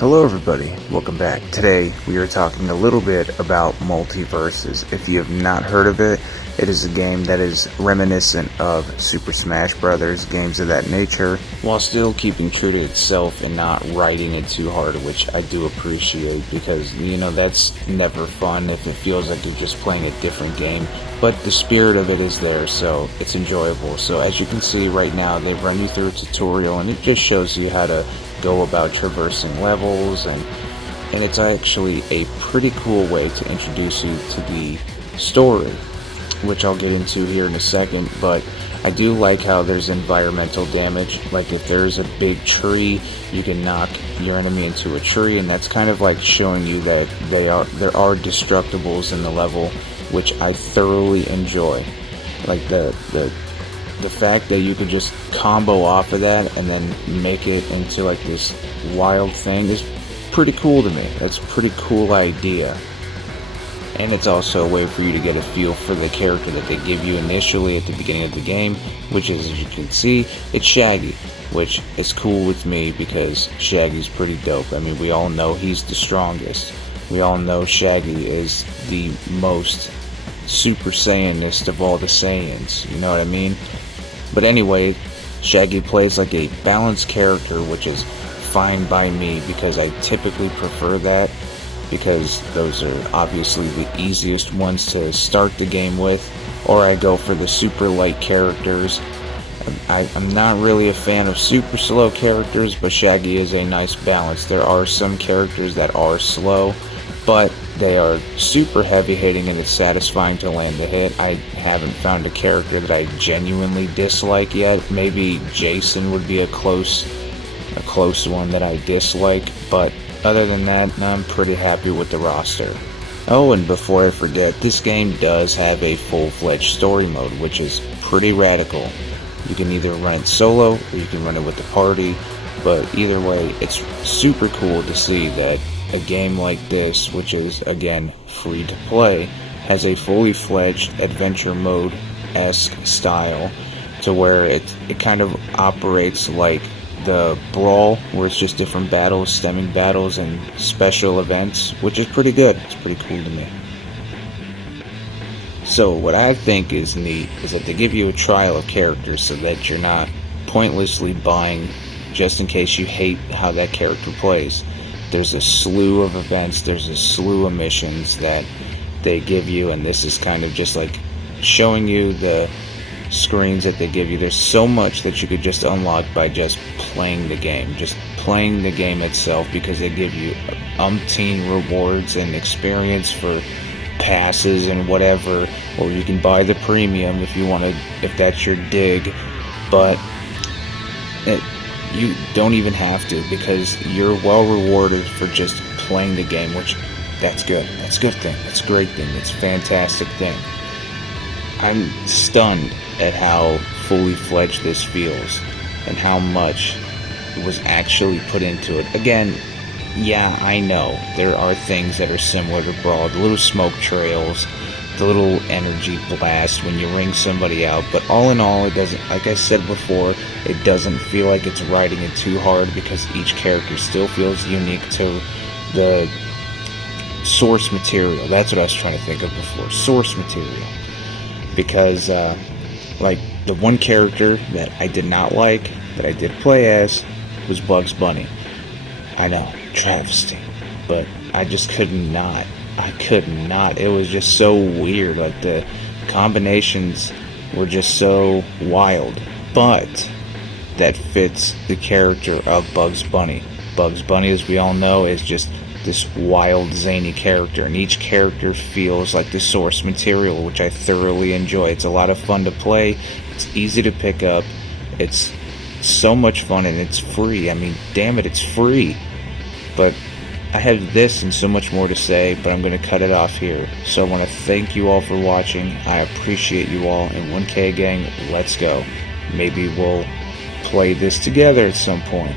Hello everybody, welcome back. Today we are talking a little bit about MultiVersus. If you have not heard of it, it is a game that is reminiscent of Super Smash Brothers, games of that nature, while still keeping true to itself and not writing it too hard, which I do appreciate because, that's never fun if it feels like you're just playing a different game. But the spirit of it is there, so it's enjoyable. So as you can see right now, they run you through a tutorial and it just shows you how to go about traversing levels, and it's actually a pretty cool way to introduce you to the story, which I'll get into here in a second. But I do like how there's environmental damage. Like if there's a big tree, you can knock your enemy into a tree, and that's kind of like showing you that there are destructibles in the level, which I thoroughly enjoy. Like the fact that you could just combo off of that and then make it into like this wild thing is pretty cool to me. That's a pretty cool idea. And it's also a way for you to get a feel for the character that they give you initially at the beginning of the game, which is, as you can see, it's Shaggy, which is cool with me because Shaggy's pretty dope. I mean, we all know he's the strongest. We all know Shaggy is the most Super Saiyanist of all the Saiyans, you know what I mean? But anyway, Shaggy plays like a balanced character, which is fine by me because I typically prefer that, because those are obviously the easiest ones to start the game with, or I go for the super light characters. I'm not really a fan of super slow characters, but Shaggy is a nice balance. There are some characters that are slow, but they are super heavy hitting and it's satisfying to land the hit. I haven't found a character that I genuinely dislike yet. Maybe Jason would be a close one that I dislike, but other than that, I'm pretty happy with the roster. Oh, and before I forget, this game does have a full-fledged story mode, which is pretty radical. You can either run it solo or you can run it with the party, but either way, it's super cool to see that a game like this, which is, again, free to play, has a fully fledged adventure mode-esque style to where it kind of operates like the Brawl, where it's just different battles, stemming battles, and special events, which is pretty good. It's pretty cool to me. So what I think is neat is that they give you a trial of characters so that you're not pointlessly buying just in case you hate how that character plays. There's a slew of events, there's a slew of missions that they give you, and this is kind of just like showing you the screens that they give you. There's so much that you could just unlock by just playing the game, itself, because they give you umpteen rewards and experience for passes and whatever, or you can buy the premium if you want to, if that's your dig, but you don't even have to, because you're well rewarded for just playing the game, which that's good. That's a good thing. That's a great thing. It's a fantastic thing. I'm stunned at how fully fledged this feels and how much was actually put into it. Again, yeah, I know there are things that are similar to Brawl, the little smoke trails, the little energy blast when you ring somebody out, but all in all, it doesn't, like I said before, it doesn't feel like it's writing it too hard, because each character still feels unique to the source material. That's what I was trying to think of before, source material. Because like the one character that I did not like, that I did play as, was Bugs Bunny. I know, travesty, but I just could not. It was just so weird. Like the combinations were just so wild. But that fits the character of Bugs Bunny. Bugs Bunny, as we all know, is just this wild, zany character, and each character feels like the source material, which I thoroughly enjoy. It's a lot of fun to play. It's easy to pick up. It's so much fun, and it's free. I mean, damn it, it's free. But I have this and so much more to say, but I'm going to cut it off here. So I want to thank you all for watching. I appreciate you all, and 1K gang, let's go. Maybe we'll play this together at some point.